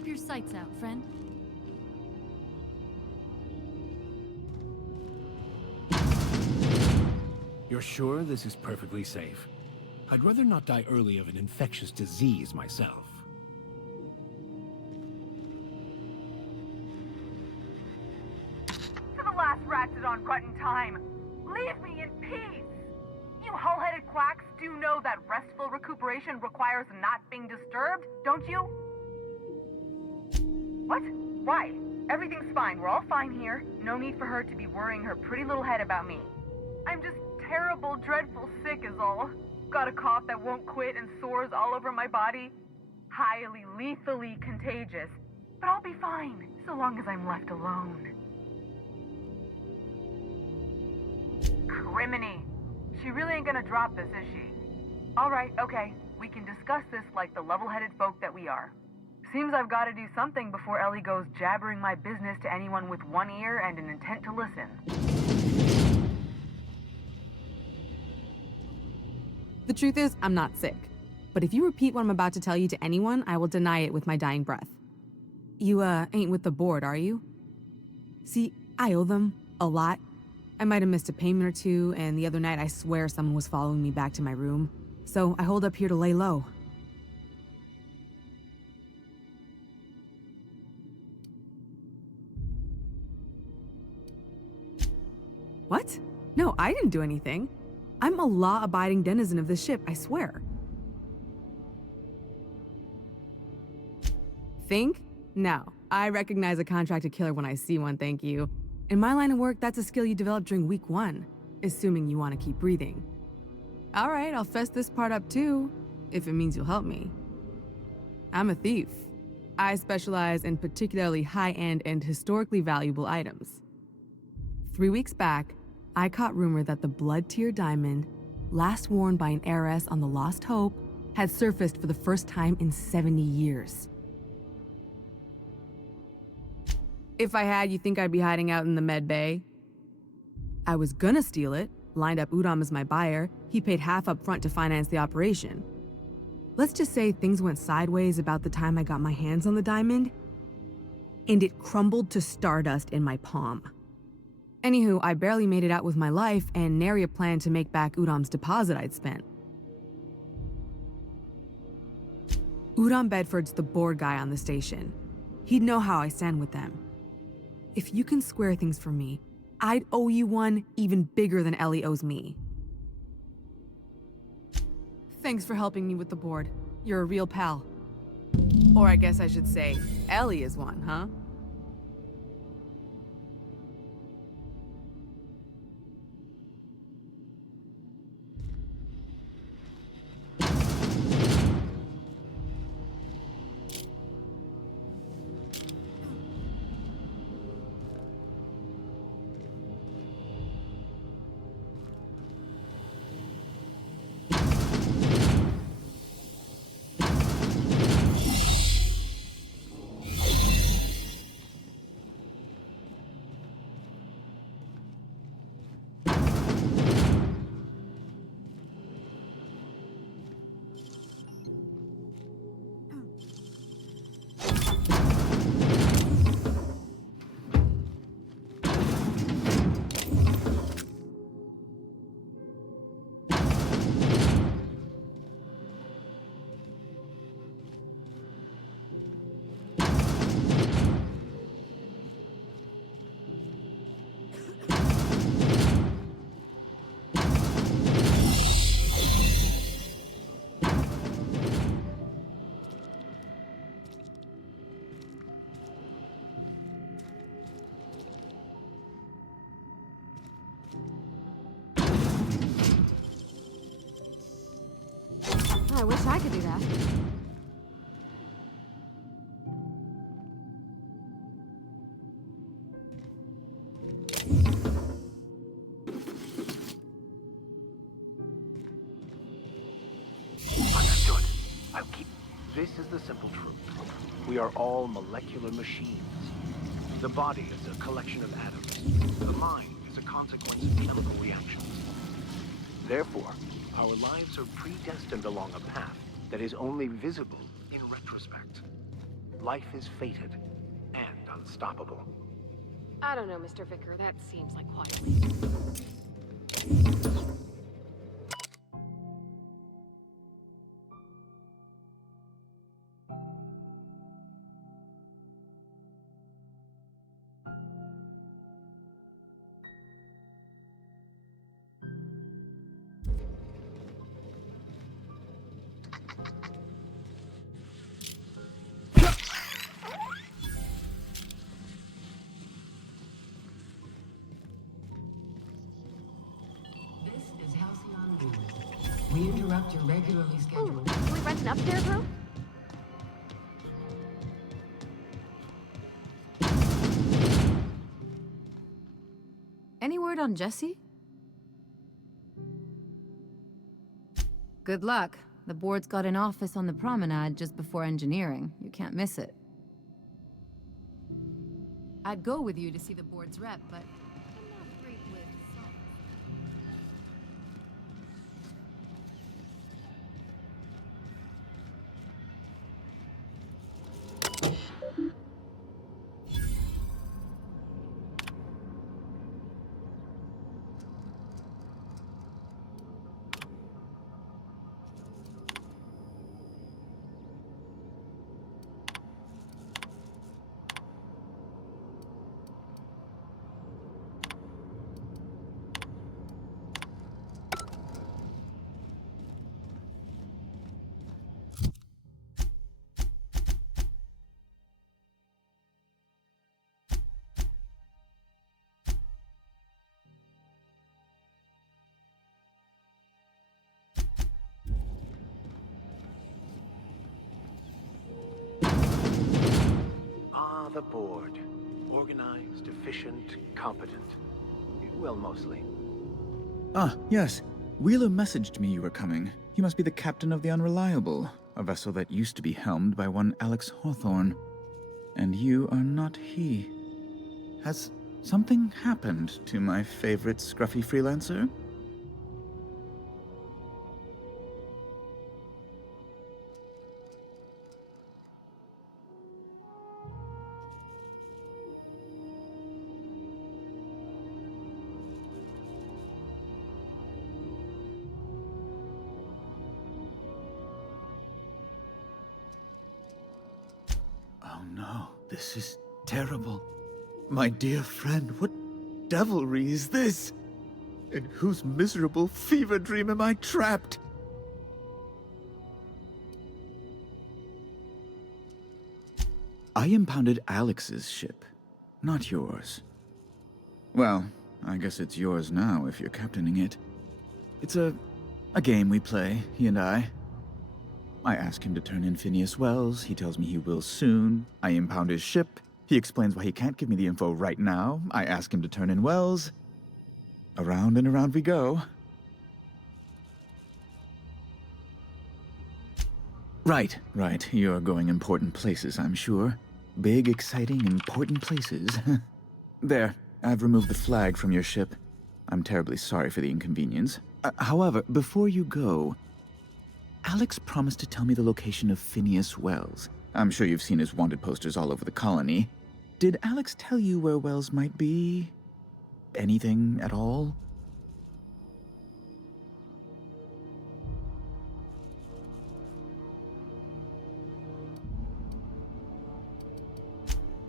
Keep your sights out, friend. You're sure this is perfectly safe? I'd rather not die early of an infectious disease myself. To the last Radeon RX in time, leave me in peace! You hull-headed quacks do know that restful recuperation requires not being disturbed, don't you? What? Why? Everything's fine. We're all fine here. No need for her to be worrying her pretty little head about me. I'm just terrible, dreadful sick is all. Got a cough that won't quit and sores all over my body. Highly, lethally contagious. But I'll be fine, so long as I'm left alone. Criminy. She really ain't gonna drop this, is she? Alright, okay. We can discuss this like the level-headed folk that we are. Seems I've got to do something before Ellie goes jabbering my business to anyone with one ear and an intent to listen. The truth is, I'm not sick. But if you repeat what I'm about to tell you to anyone, I will deny it with my dying breath. You, ain't with the board, are you? See, I owe them a lot. I might have missed a payment or two, and the other night I swear someone was following me back to my room. So I hold up here to lay low. What? No, I didn't do anything. I'm a law-abiding denizen of this ship, I swear. Think? No. I recognize a contracted killer when I see one, thank you. In my line of work, that's a skill you develop during week 1, assuming you want to keep breathing. Alright, I'll fess this part up too, if it means you'll help me. I'm a thief. I specialize in particularly high-end and historically valuable items. 3 weeks back, I caught rumor that the blood-tier diamond, last worn by an heiress on the Lost Hope, had surfaced for the first time in 70 years. If I had, you think I'd be hiding out in the med bay? I was gonna steal it, lined up Udom as my buyer. He paid half up front to finance the operation. Let's just say things went sideways about the time I got my hands on the diamond, and it crumbled to stardust in my palm. Anywho, I barely made it out with my life, and nary a plan to make back Udom's deposit I'd spent. Udom Bedford's the board guy on the station. He'd know how I stand with them. If you can square things for me, I'd owe you one even bigger than Ellie owes me. Thanks for helping me with the board. You're a real pal. Or I guess I should say, Ellie is one, huh? I wish I could do that. Understood. I'll keep... This is the simple truth. We are all molecular machines. The body is a collection of atoms. The mind is a consequence of chemical reactions. Therefore, our lives are predestined along a path that is only visible in retrospect. Life is fated and unstoppable. I don't know, Mr. Vicker. That seems like quite a leap. We interrupt your regularly scheduled... Can we rent an upstairs room? Any word on Jesse? Good luck. The board's got an office on the promenade just before engineering. You can't miss it. I'd go with you to see the board's rep, but I'm not great with songs. Ah, the board. Organized, efficient, competent. Well, mostly. Ah, yes. Wheeler messaged me you were coming. You must be the captain of the Unreliable, a vessel that used to be helmed by one Alex Hawthorne. And you are not he. Has something happened to my favorite scruffy freelancer? Oh no, this is terrible. My dear friend, what devilry is this? In whose miserable fever dream am I trapped? I impounded Alex's ship, not yours. Well, I guess it's yours now if you're captaining it. It's a game we play, he and I. I ask him to turn in Phineas Wells, he tells me he will soon. I impound his ship, he explains why he can't give me the info right now. I ask him to turn in Wells. Around and around we go. Right. You're going important places, I'm sure. Big, exciting, important places. There, I've removed the flag from your ship. I'm terribly sorry for the inconvenience. However, before you go, Alex promised to tell me the location of Phineas Wells. I'm sure you've seen his wanted posters all over the colony. Did Alex tell you where Wells might be? Anything at all?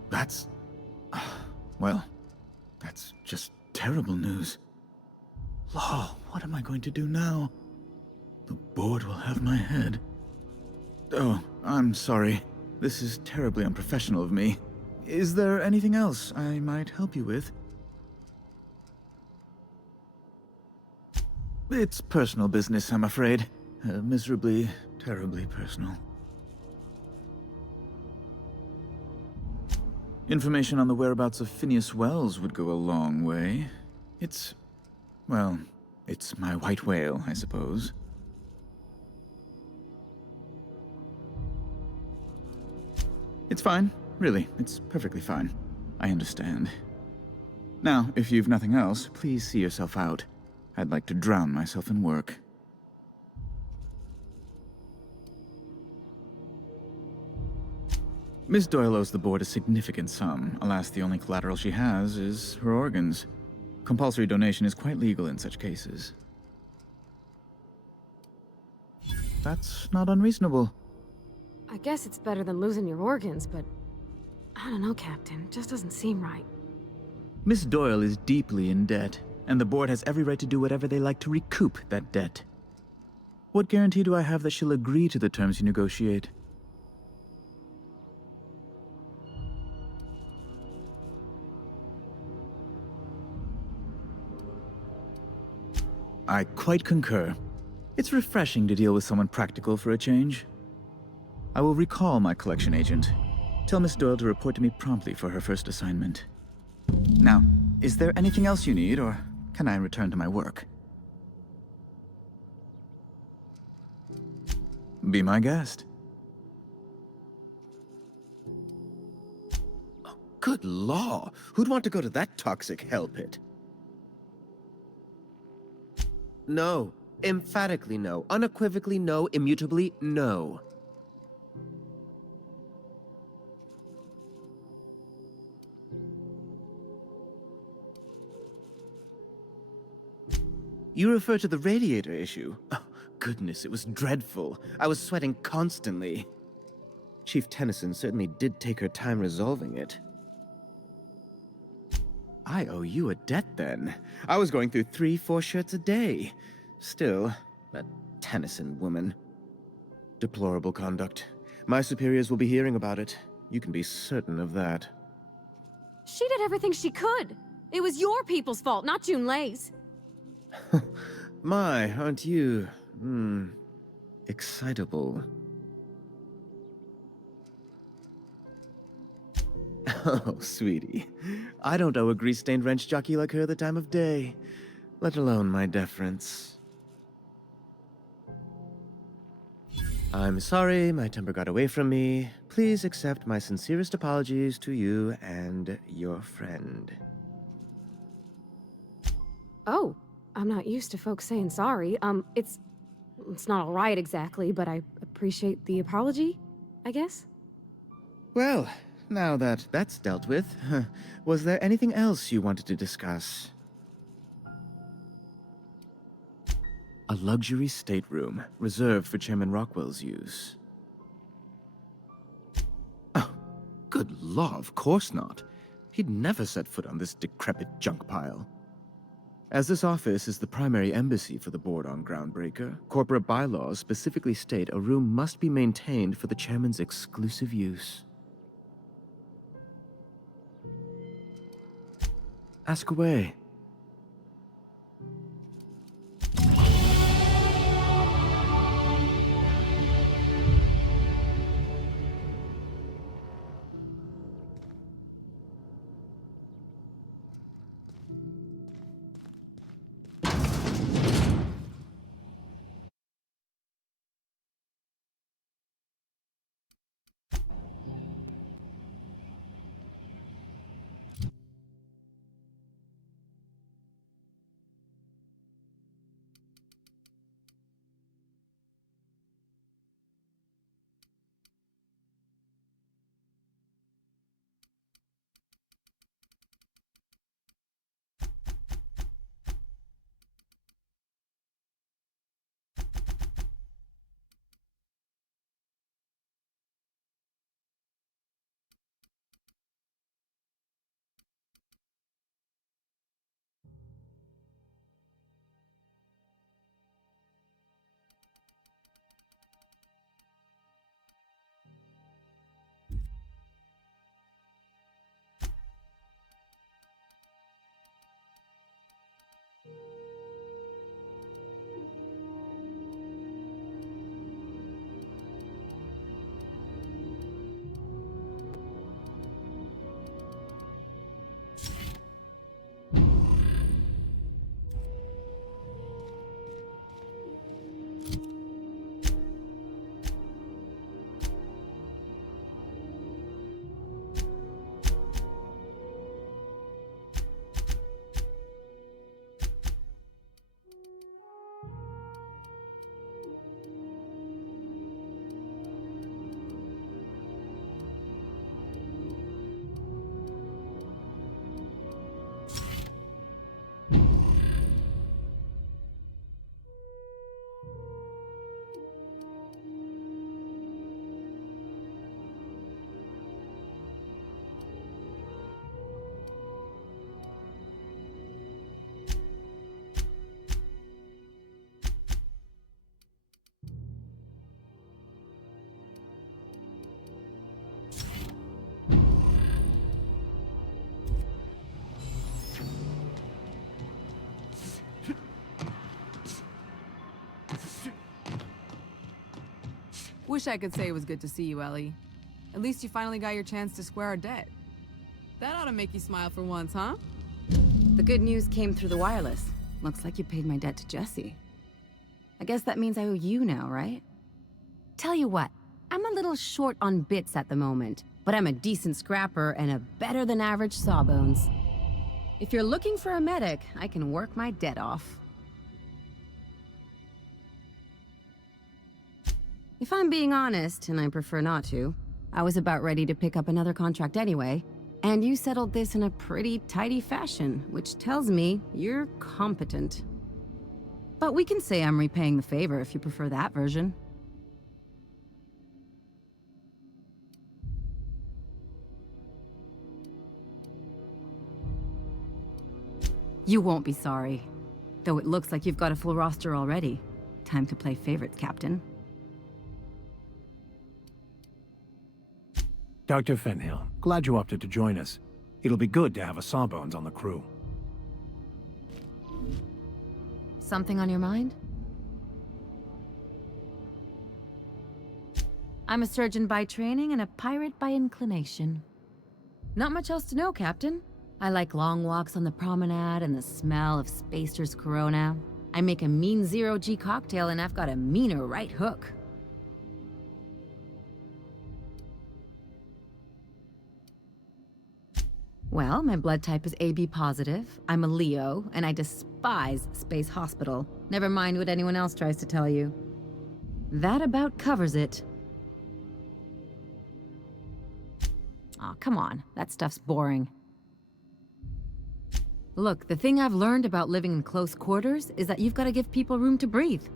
That's... well, that's just terrible news. Law, what am I going to do now? The board will have my head. Oh, I'm sorry. This is terribly unprofessional of me. Is there anything else I might help you with? It's personal business, I'm afraid. Miserably, terribly personal. Information on the whereabouts of Phineas Wells would go a long way. It's my white whale, I suppose. It's fine. Really, it's perfectly fine. I understand. Now, if you've nothing else, please see yourself out. I'd like to drown myself in work. Miss Doyle owes the board a significant sum. Alas, the only collateral she has is her organs. Compulsory donation is quite legal in such cases. That's not unreasonable. I guess it's better than losing your organs, but I don't know, Captain. Just doesn't seem right. Miss Doyle is deeply in debt, and the board has every right to do whatever they like to recoup that debt. What guarantee do I have that she'll agree to the terms you negotiate? I quite concur. It's refreshing to deal with someone practical for a change. I will recall my collection agent. Tell Miss Doyle to report to me promptly for her first assignment. Now, is there anything else you need, or can I return to my work? Be my guest. Good law! Who'd want to go to that toxic hell pit? No. Emphatically no. Unequivocally no. Immutably no. You refer to the radiator issue? Oh, goodness, it was dreadful. I was sweating constantly. Chief Tennyson certainly did take her time resolving it. I owe you a debt, then. I was going through 3-4 shirts a day. Still, that Tennyson woman. Deplorable conduct. My superiors will be hearing about it. You can be certain of that. She did everything she could. It was your people's fault, not June Lay's. My, aren't you, excitable. Oh, sweetie. I don't owe a grease-stained wrench jockey like her the time of day, let alone my deference. I'm sorry my temper got away from me. Please accept my sincerest apologies to you and your friend. Oh, I'm not used to folks saying sorry. It's not all right exactly, but I appreciate the apology, I guess. Well, now that that's dealt with, was there anything else you wanted to discuss? A luxury stateroom, reserved for Chairman Rockwell's use. Oh, good law, of course not. He'd never set foot on this decrepit junk pile. As this office is the primary embassy for the board on Groundbreaker, corporate bylaws specifically state a room must be maintained for the chairman's exclusive use. Ask away. Wish I could say it was good to see you, Ellie. At least you finally got your chance to square our debt. That ought to make you smile for once, huh? The good news came through the wireless. Looks like you paid my debt to Jesse. I guess that means I owe you now, right? Tell you what, I'm a little short on bits at the moment, but I'm a decent scrapper and a better-than-average sawbones. If you're looking for a medic, I can work my debt off. If I'm being honest, and I prefer not to, I was about ready to pick up another contract anyway, and you settled this in a pretty tidy fashion, which tells me you're competent. But we can say I'm repaying the favor if you prefer that version. You won't be sorry. Though it looks like you've got a full roster already. Time to play favorites, Captain. Dr. Fenhill, glad you opted to join us. It'll be good to have a Sawbones on the crew. Something on your mind? I'm a surgeon by training and a pirate by inclination. Not much else to know, Captain. I like long walks on the promenade and the smell of Spacer's Corona. I make a mean zero-G cocktail and I've got a meaner right hook. Well, my blood type is AB positive, I'm a Leo, and I despise Space Hospital. Never mind what anyone else tries to tell you. That about covers it. Aw, come on, that stuff's boring. Look, the thing I've learned about living in close quarters is that you've got to give people room to breathe.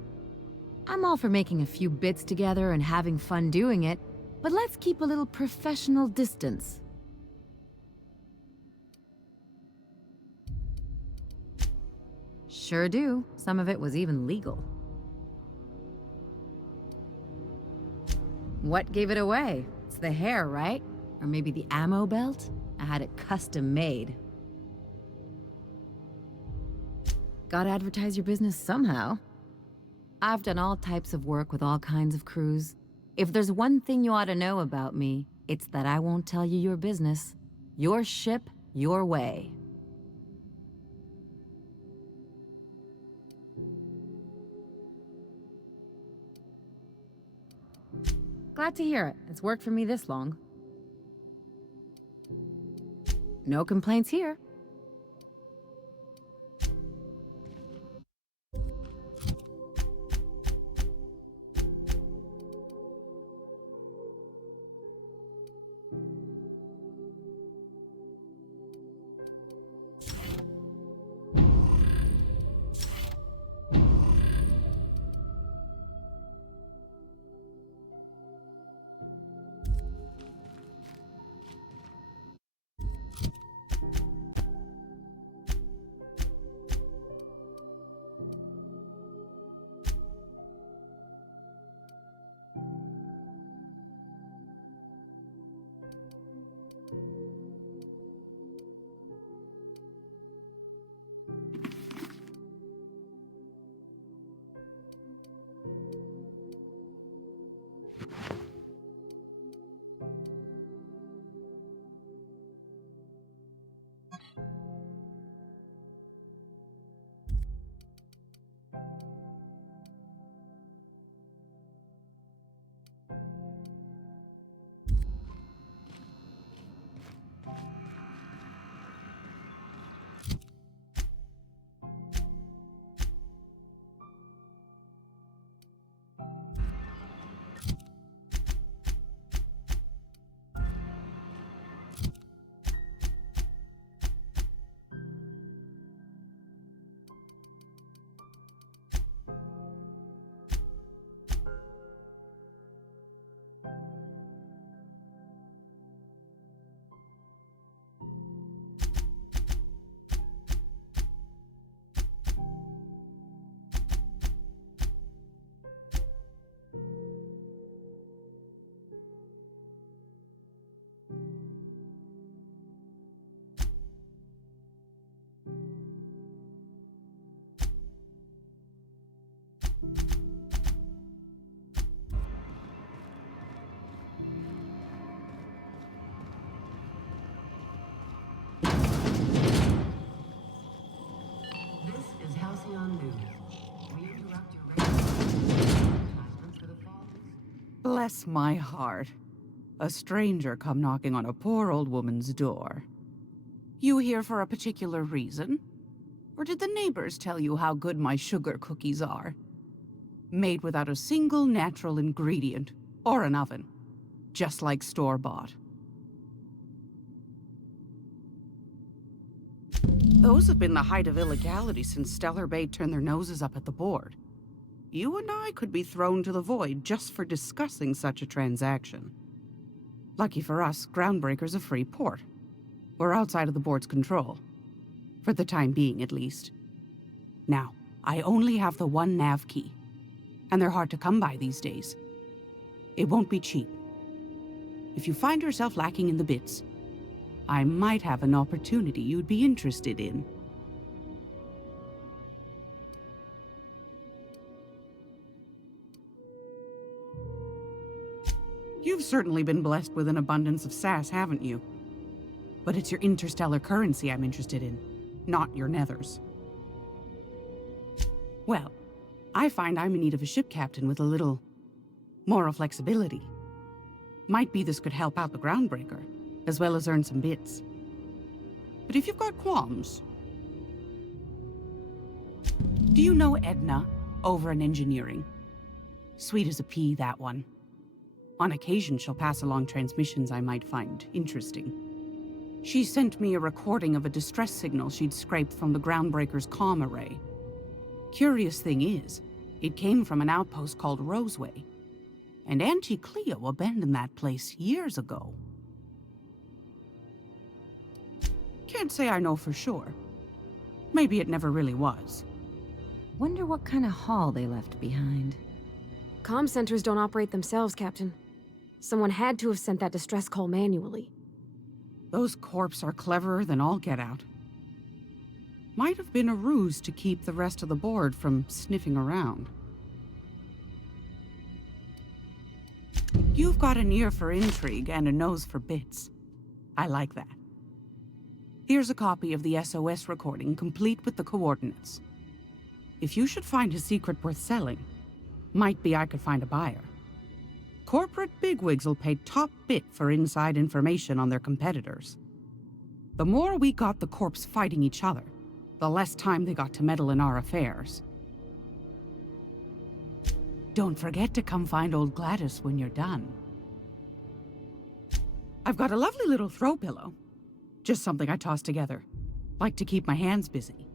I'm all for making a few bits together and having fun doing it, but let's keep a little professional distance. Sure do. Some of it was even legal. What gave it away? It's the hair, right? Or maybe the ammo belt? I had it custom made. Gotta advertise your business somehow. I've done all types of work with all kinds of crews. If there's one thing you ought to know about me, it's that I won't tell you your business. Your ship, your way. Glad to hear it. It's worked for me this long. No complaints here. Bless my heart. A stranger come knocking on a poor old woman's door. You here for a particular reason? Or did the neighbors tell you how good my sugar cookies are? Made without a single natural ingredient, or an oven. Just like store-bought. Those have been the height of illegality since Stellar Bay turned their noses up at the board. You and I could be thrown to the void just for discussing such a transaction. Lucky for us, Groundbreaker's a free port. We're outside of the board's control. For the time being, at least. Now, I only have the one nav key. And they're hard to come by these days. It won't be cheap. If you find yourself lacking in the bits, I might have an opportunity you'd be interested in. You've certainly been blessed with an abundance of sass, haven't you? But it's your interstellar currency I'm interested in, not your nethers. Well, I find I'm in need of a ship captain with a little moral flexibility. Might be this could help out the Groundbreaker, as well as earn some bits. But if you've got qualms... Do you know Edna, over in engineering? Sweet as a pea, that one. On occasion, she'll pass along transmissions I might find interesting. She sent me a recording of a distress signal she'd scraped from the Groundbreaker's comm array. Curious thing is, it came from an outpost called Roseway. And Auntie Cleo abandoned that place years ago. Can't say I know for sure. Maybe it never really was. Wonder what kind of haul they left behind. Comm centers don't operate themselves, Captain. Someone had to have sent that distress call manually. Those corps are cleverer than all get out. Might have been a ruse to keep the rest of the board from sniffing around. You've got an ear for intrigue and a nose for bits. I like that. Here's a copy of the SOS recording, complete with the coordinates. If you should find a secret worth selling, might be I could find a buyer. Corporate bigwigs will pay top bit for inside information on their competitors. The more we got the corps fighting each other, the less time they got to meddle in our affairs. Don't forget to come find old Gladys when you're done. I've got a lovely little throw pillow. Just something I toss together. Like to keep my hands busy.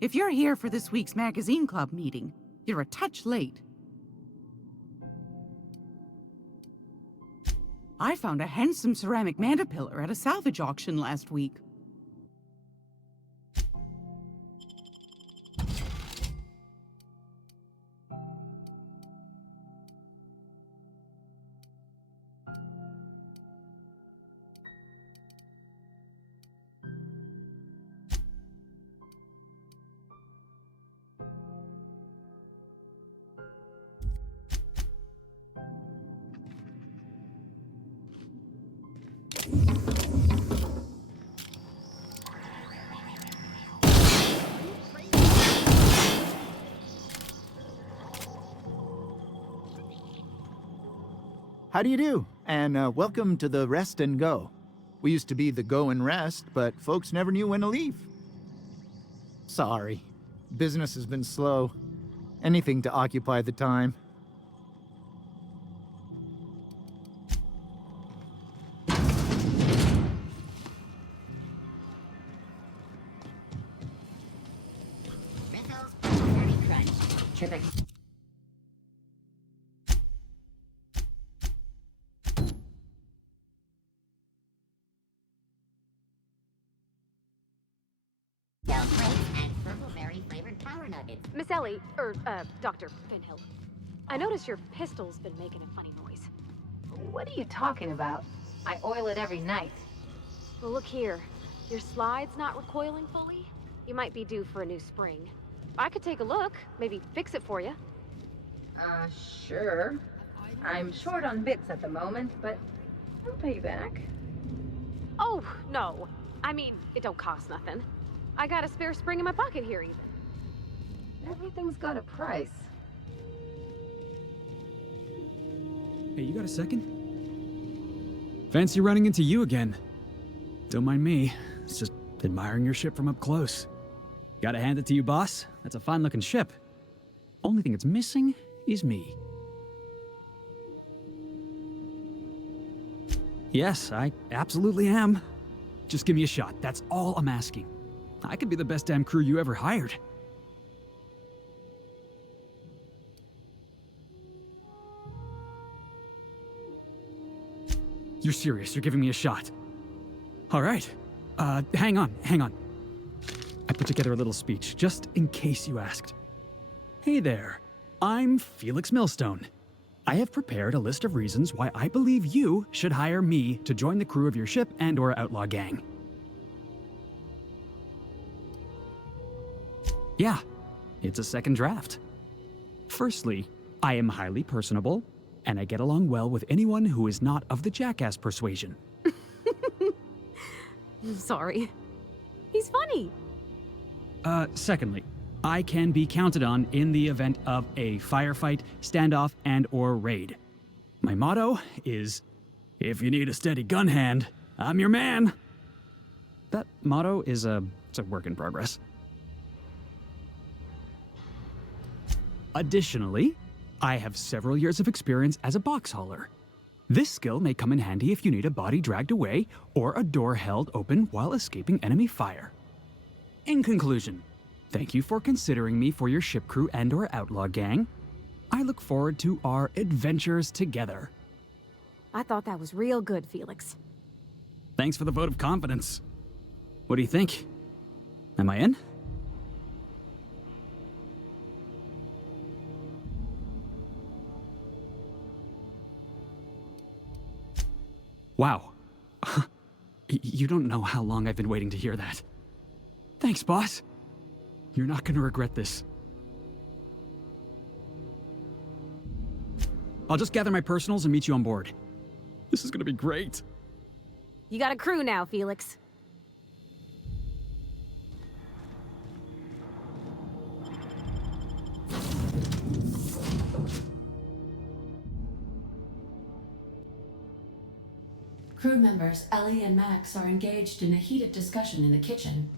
If you're here for this week's magazine club meeting, you're a touch late. I found a handsome ceramic mandapillar at a salvage auction last week. How do you do? And welcome to the Rest and Go. We used to be the Go and Rest, but folks never knew when to leave. Sorry. Business has been slow. Anything to occupy the time. Miss Ellie, Dr. Finhill. I notice your pistol's been making a funny noise. What are you talking about? I oil it every night. Well, look here. Your slide's not recoiling fully? You might be due for a new spring. I could take a look, maybe fix it for you. Sure. I'm short on bits at the moment, but I'll pay you back. Oh, no. I mean, it don't cost nothing. I got a spare spring in my pocket here, even. Everything's got a price. Hey, you got a second? Fancy running into you again. Don't mind me. It's just admiring your ship from up close. Gotta hand it to you, boss. That's a fine-looking ship. Only thing it's missing is me. Yes, I absolutely am. Just give me a shot. That's all I'm asking. I could be the best damn crew you ever hired. You're serious, you're giving me a shot. All right. Hang on. I put together a little speech, just in case you asked. Hey there, I'm Felix Millstone. I have prepared a list of reasons why I believe you should hire me to join the crew of your ship and/or outlaw gang. Yeah, it's a second draft. Firstly, I am highly personable, and I get along well with anyone who is not of the jackass persuasion. I'm sorry. He's funny. Secondly, I can be counted on in the event of a firefight, standoff, and/or raid. My motto is, if you need a steady gun hand, I'm your man. That motto is it's a work in progress. Additionally, I have several years of experience as a box hauler. This skill may come in handy if you need a body dragged away or a door held open while escaping enemy fire. In conclusion, thank you for considering me for your ship crew and/or outlaw gang. I look forward to our adventures together. I thought that was real good, Felix. Thanks for the vote of confidence. What do you think? Am I in? Wow. You don't know how long I've been waiting to hear that. Thanks, boss. You're not gonna regret this. I'll just gather my personals and meet you on board. This is gonna be great. You got a crew now, Felix. Crew members Ellie and Max are engaged in a heated discussion in the kitchen.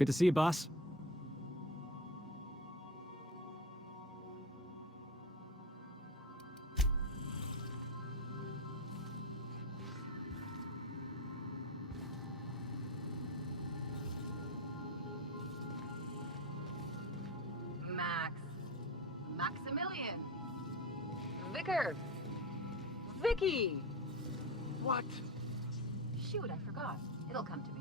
Good to see you, boss. Maximilian. Vicar. Vicky. What? Shoot, I forgot. It'll come to me.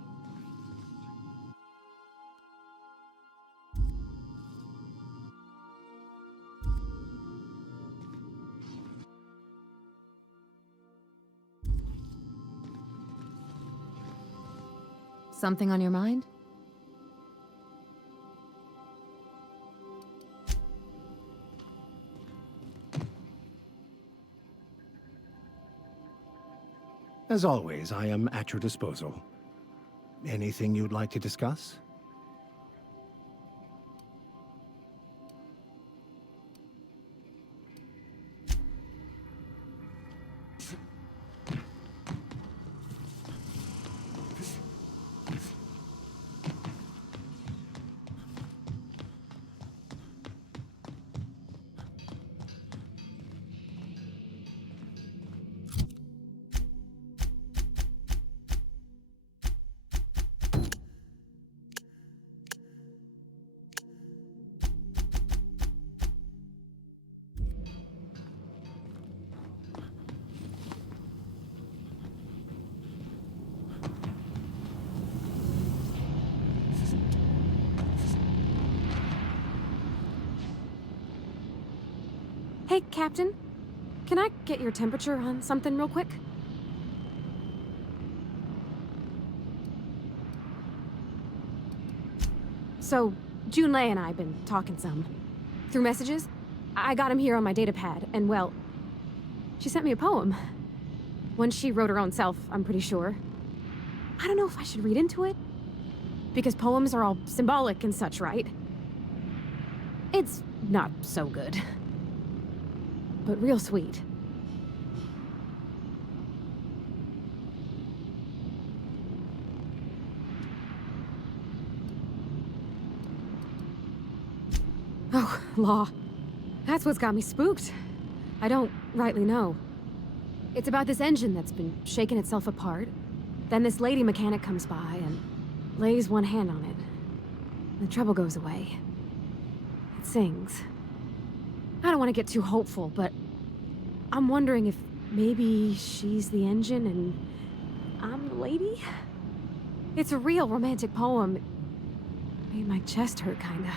Something on your mind? As always, I am at your disposal. Anything you'd like to discuss? Hey, Captain. Can I get your temperature on something real quick? So, Junlei and I have been talking some. Through messages. I got him here on my datapad, and well, she sent me a poem. One she wrote her own self, I'm pretty sure. I don't know if I should read into it. Because poems are all symbolic and such, right? It's not so good. But real sweet. Oh, law. That's what's got me spooked. I don't rightly know. It's about this engine that's been shaking itself apart. Then this lady mechanic comes by and lays one hand on it. The trouble goes away. It sings. I don't want to get too hopeful, but I'm wondering if maybe she's the engine and I'm the lady? It's a real romantic poem. It made my chest hurt, kinda.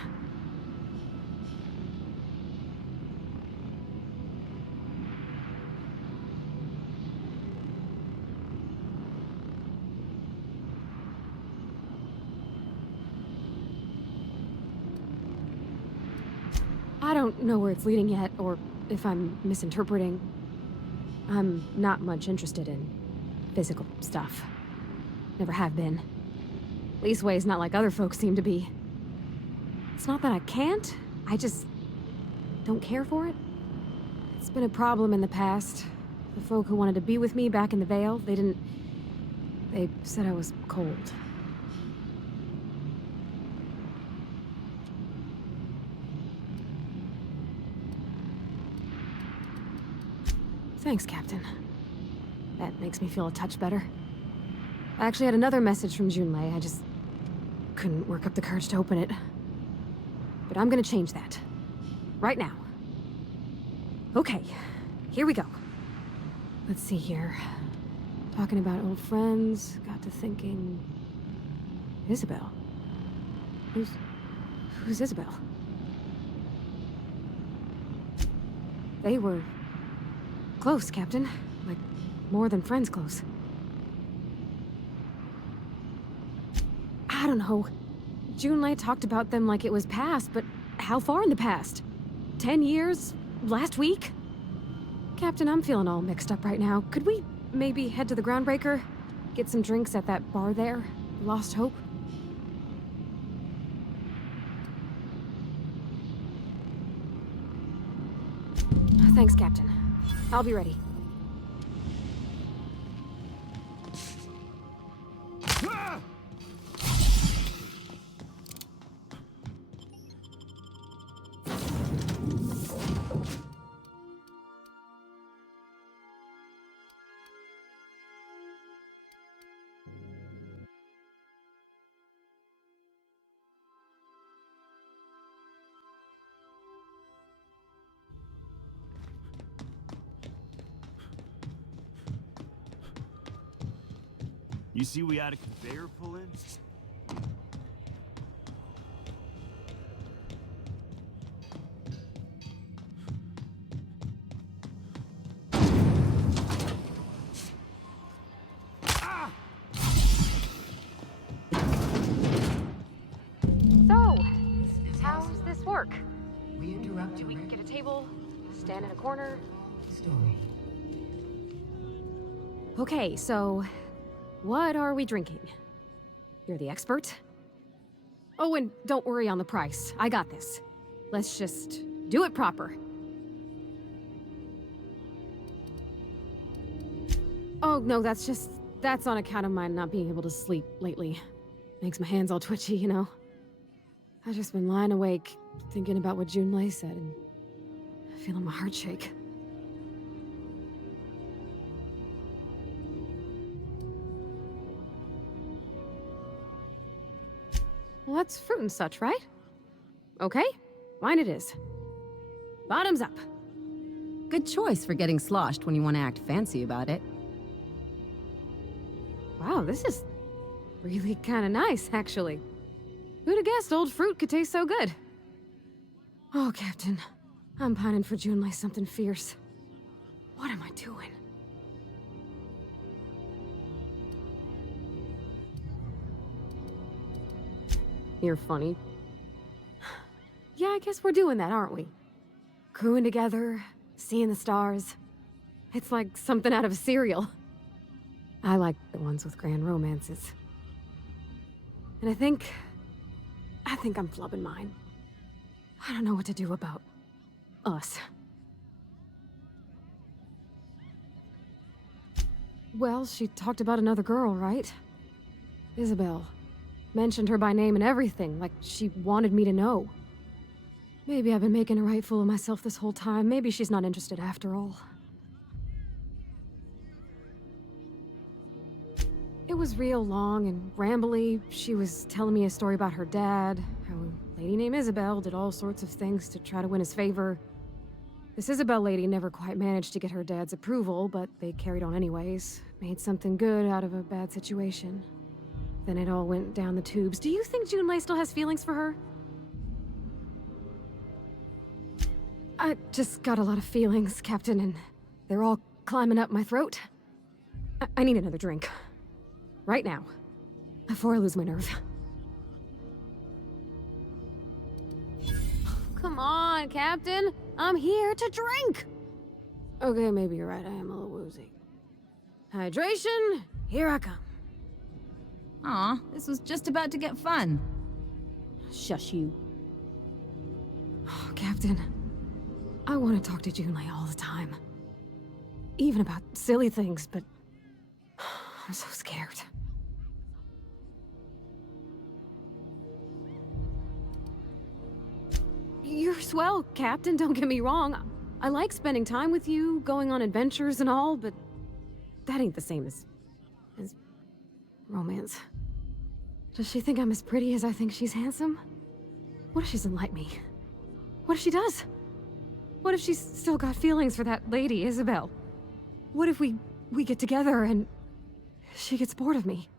I don't know where it's leading yet, or if I'm misinterpreting. I'm not much interested in physical stuff. Never have been. Leastways, not like other folks seem to be. It's not that I can't, I just don't care for it. It's been a problem in the past. The folk who wanted to be with me back in the Vale, they said I was cold. Thanks, Captain. That makes me feel a touch better. I actually had another message from Junlei. I just couldn't work up the courage to open it. But I'm gonna change that. Right now. Okay, here we go. Let's see here. Talking about old friends, got to thinking... Isabel? Who's Isabel? They were... close, Captain. Like, more than friends close. I don't know. Junlei talked about them like it was past, but how far in the past? 10 years? Last week? Captain, I'm feeling all mixed up right now. Could we maybe head to the Groundbreaker? Get some drinks at that bar there? Lost Hope? Thanks, Captain. I'll be ready. You see we had a conveyor pull in? So, how's this work? We interrupt Do we get a table, stand in a corner? story. Okay, so what are we drinking? You're the expert? Oh, and don't worry on the price. I got this. Let's just do it proper. Oh, no, that's on account of my not being able to sleep lately. Makes my hands all twitchy, you know? I've just been lying awake, thinking about what Junlei said, and feeling my heart shake. Well, that's fruit and such, right? Okay, mine it is. Bottoms up. Good choice for getting sloshed when you want to act fancy about it. Wow, this is really kind of nice, actually. Who'd have guessed old fruit could taste so good? Oh, Captain. I'm pining for Junlei something fierce. What am I doing? You're funny. Yeah, I guess we're doing that, aren't we? Crewing together, seeing the stars. It's like something out of a serial. I like the ones with grand romances. And I think I'm flubbing mine. I don't know what to do about us. Well, she talked about another girl, right? Isabel. Mentioned her by name and everything, like she wanted me to know. Maybe I've been making a right fool of myself this whole time. Maybe she's not interested after all. It was real long and rambly. She was telling me a story about her dad, how a lady named Isabel did all sorts of things to try to win his favor. This Isabel lady never quite managed to get her dad's approval, but they carried on anyways. Made something good out of a bad situation. Then it all went down the tubes. Do you think Junlei still has feelings for her? I just got a lot of feelings, Captain, and they're all climbing up my throat. I need another drink. Right now. Before I lose my nerve. Come on, Captain. I'm here to drink! Okay, maybe you're right. I am a little woozy. Hydration, here I come. Aw, this was just about to get fun. Shush you. Oh, Captain, I want to talk to Junlei all the time. Even about silly things, but I'm so scared. You're swell, Captain, don't get me wrong. I like spending time with you, going on adventures and all, but that ain't the same as romance. Does she think I'm as pretty as I think she's handsome? What if she doesn't like me? What if she does? What if she's still got feelings for that lady, Isabel? What if we get together and she gets bored of me?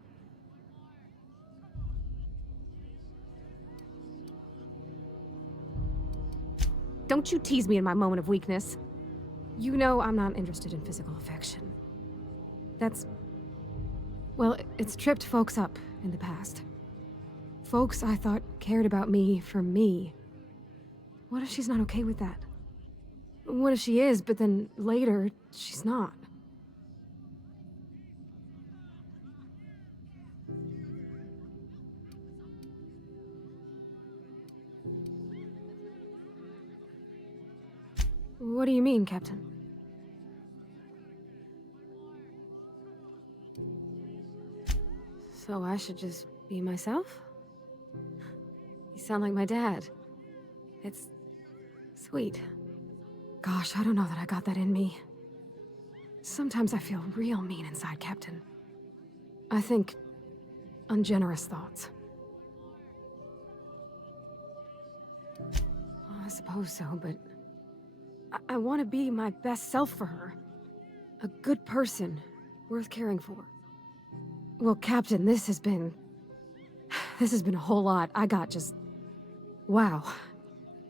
Don't you tease me in my moment of weakness. You know I'm not interested in physical affection. Well, it's tripped folks up in the past. Folks I thought cared about me for me. What if she's not okay with that? What if she is, but then later, she's not? What do you mean, Captain? So I should just be myself? You sound like my dad. It's sweet. Gosh, I don't know that I got that in me. Sometimes I feel real mean inside, Captain. I think ungenerous thoughts. Well, I suppose so, but I want to be my best self for her. A good person, worth caring for. Well, Captain, this has been a whole lot. I got just... Wow.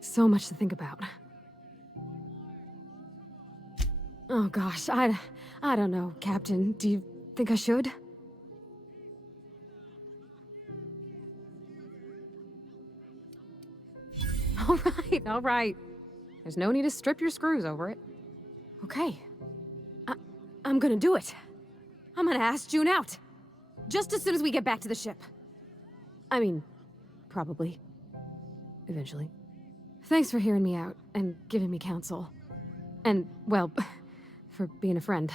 So much to think about. Oh gosh, I don't know, Captain. Do you think I should? All right. There's no need to strip your screws over it. Okay. I'm gonna do it. I'm gonna ask June out. Just as soon as we get back to the ship. I mean, probably. Eventually. Thanks for hearing me out and giving me counsel. And, well, for being a friend.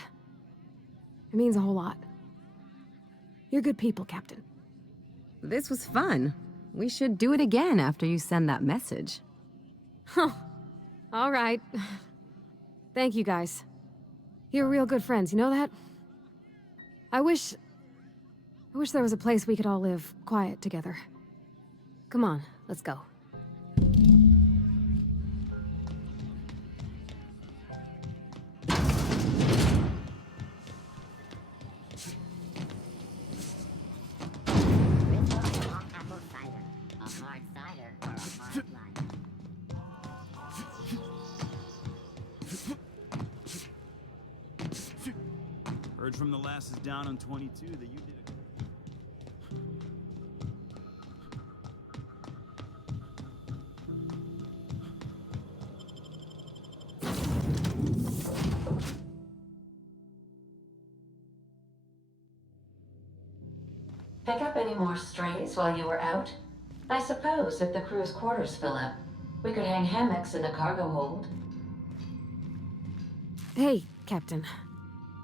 It means a whole lot. You're good people, Captain. This was fun. We should do it again after you send that message. Huh. All right. Thank you, guys. You're real good friends, you know that? I wish there was a place we could all live quiet together. Come on, let's go. Heard from the lasses down on 22 that you did it. Pick up any more strays while you were out? I suppose if the crew's quarters fill up, we could hang hammocks in the cargo hold. Hey, Captain.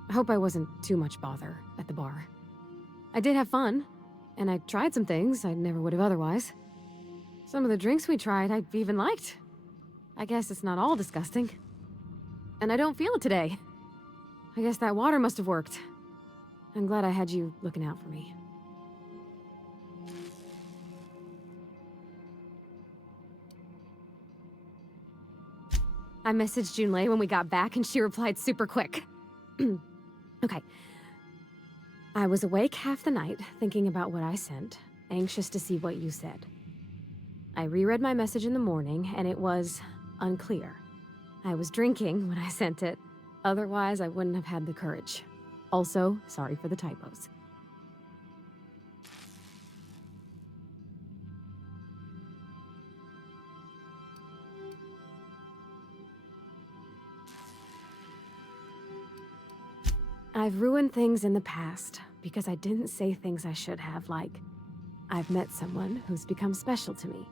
I hope I wasn't too much bother at the bar. I did have fun, and I tried some things I never would have otherwise. Some of the drinks we tried I even liked. I guess it's not all disgusting. And I don't feel it today. I guess that water must have worked. I'm glad I had you looking out for me. I messaged Junlei when we got back, and she replied super quick. Okay. I was awake half the night, thinking about what I sent, anxious to see what you said. I reread my message in the morning, and it was unclear. I was drinking when I sent it. Otherwise, I wouldn't have had the courage. Also, sorry for the typos. I've ruined things in the past because I didn't say things I should have, like, I've met someone who's become special to me.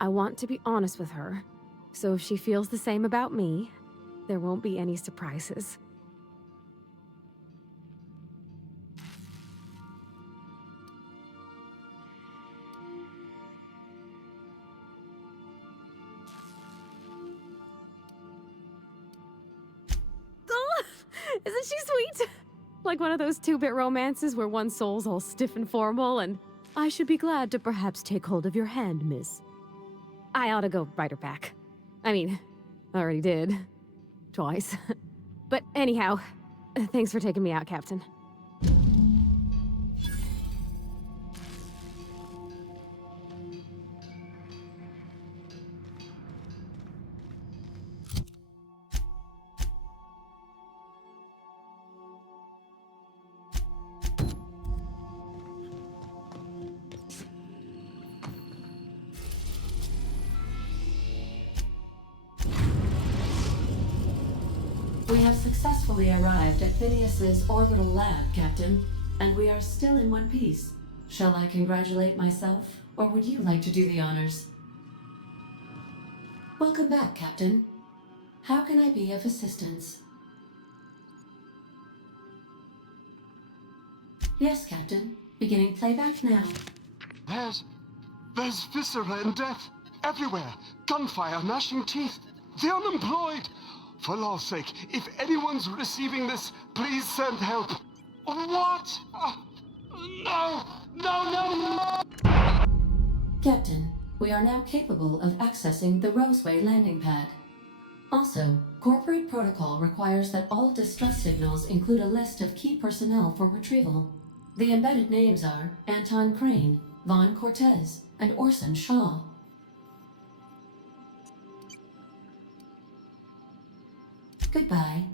I want to be honest with her, so if she feels the same about me, there won't be any surprises. Isn't she sweet? Like one of those two-bit romances where one soul's all stiff and formal and, I should be glad to perhaps take hold of your hand, miss. I ought to go write her back. I mean, I already did. Twice. But anyhow, thanks for taking me out, Captain. We have successfully arrived at Phineas's orbital lab, Captain, and we are still in one piece. Shall I congratulate myself, or would you like to do the honors? Welcome back, Captain. How can I be of assistance? Yes, Captain. Beginning playback now. There's viscera and death everywhere. Gunfire, gnashing teeth. The unemployed. For law's sake, if anyone's receiving this, please send help. What? No! No, no, no! Captain, we are now capable of accessing the Roseway landing pad. Also, corporate protocol requires that all distress signals include a list of key personnel for retrieval. The embedded names are Anton Crane, Vaughn Cortez, and Orson Shaw. Goodbye.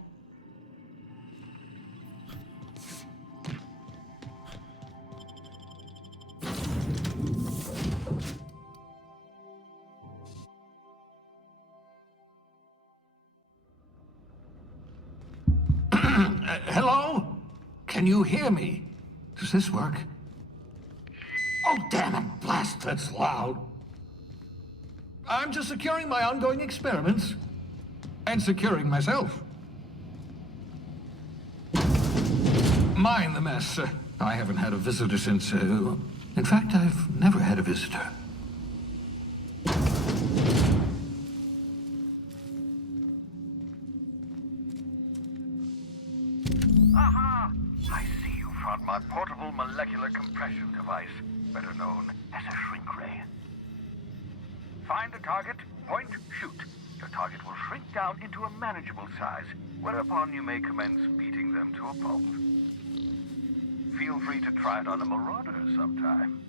Hello? Can you hear me? Does this work? Oh, damn it, blast, that's loud. I'm just securing my ongoing experiments. And securing myself. Mind the mess. I haven't had a visitor since, in fact, I've never had a visitor. Aha! I see you found my portable molecular compression device, better known as a shrink ray. Find a target, point, shoot. Your target will shrink down into a manageable size, whereupon you may commence beating them to a pulp. Feel free to try it on a marauder sometime.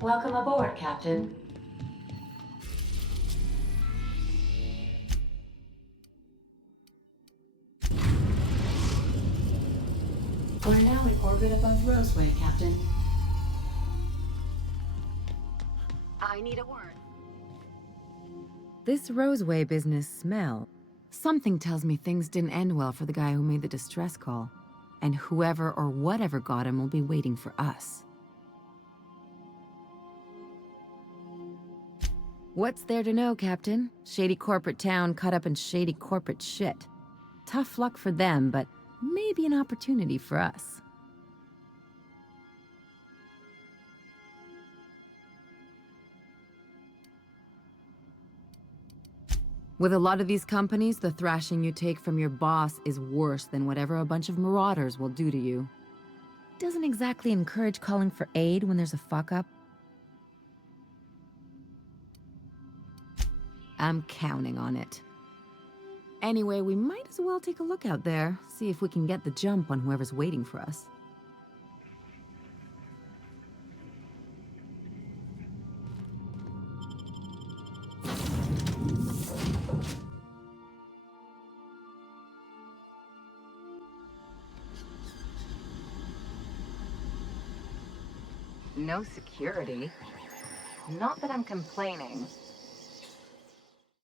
Welcome aboard, Captain. We're now in orbit above Roseway, Captain. I need a word. This Roseway business smell. Something tells me things didn't end well for the guy who made the distress call. And whoever or whatever got him will be waiting for us. What's there to know, Captain? Shady corporate town caught up in shady corporate shit. Tough luck for them, but maybe an opportunity for us. With a lot of these companies, the thrashing you take from your boss is worse than whatever a bunch of marauders will do to you. Doesn't exactly encourage calling for aid when there's a fuck-up. I'm counting on it. Anyway, we might as well take a look out there, see if we can get the jump on whoever's waiting for us. No security. Not that I'm complaining.